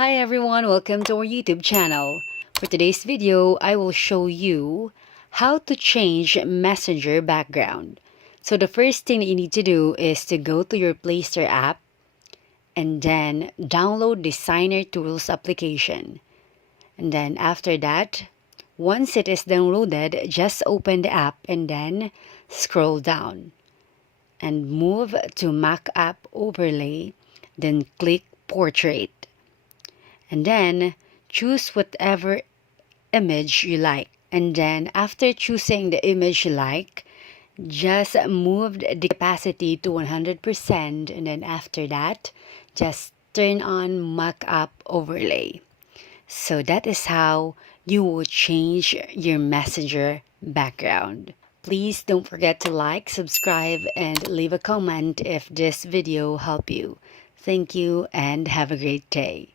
Hi everyone, welcome to our YouTube channel. For today's video, I will show you how to change Messenger background. So the first thing that you need to do is to go to your Play Store app and then download Designer Tools application. And then after that, once it is downloaded, just open the app and then scroll down and move to Mac App Overlay, then click Portrait. And then choose whatever image you like. And then after choosing the image you like, just move the opacity to 100%. And then after that, just turn on Mock-up Overlay. So that is how you will change your Messenger background. Please don't forget to like, subscribe, and leave a comment if this video helped you. Thank you and have a great day.